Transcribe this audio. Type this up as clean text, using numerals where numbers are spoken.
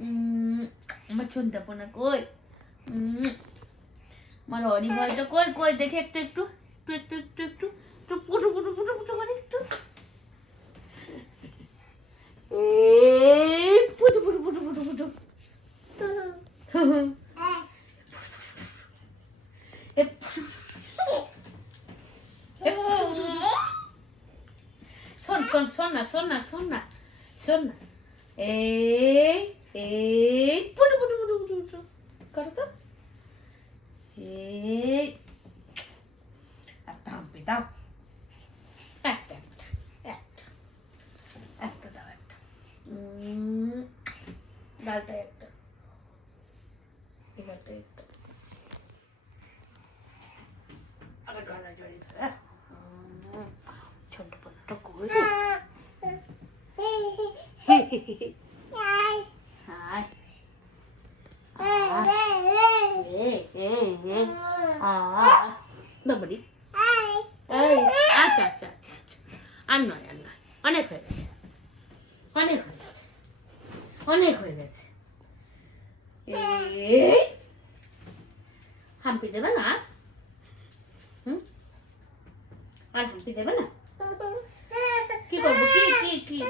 আমার ছুনতাপনা কই, আমার অরি ভয়টা কই কই দেখে একটু একটু একটু একটু একটু একটু একটু পুটু পুটু পুটু পুটু করে একটু এই পুটু পুটু পুটু পুটু পুটু শোন শোন শোন না শোন না শোন না শোন না এই এই পুটু পুটু পুটু পুটু পুটু করো তো এই একটা হাম্পি দাও একটা একটা একটা একটা দাও একটা ডালটা একটা এগারটা একটা আবার গলা জড়ি ধরে ছোট পট্ট করে হাই বাবারি আচ্ছা আচ্ছা আচ্ছা আচ্ছা আর নয় আর নয় অনেক হয়ে গেছে অনেক হয়ে গেছে অনেক হয়ে গেছে হাম্পি দেবে না আর হাম্পি দেবে না কি করবো কি কি কি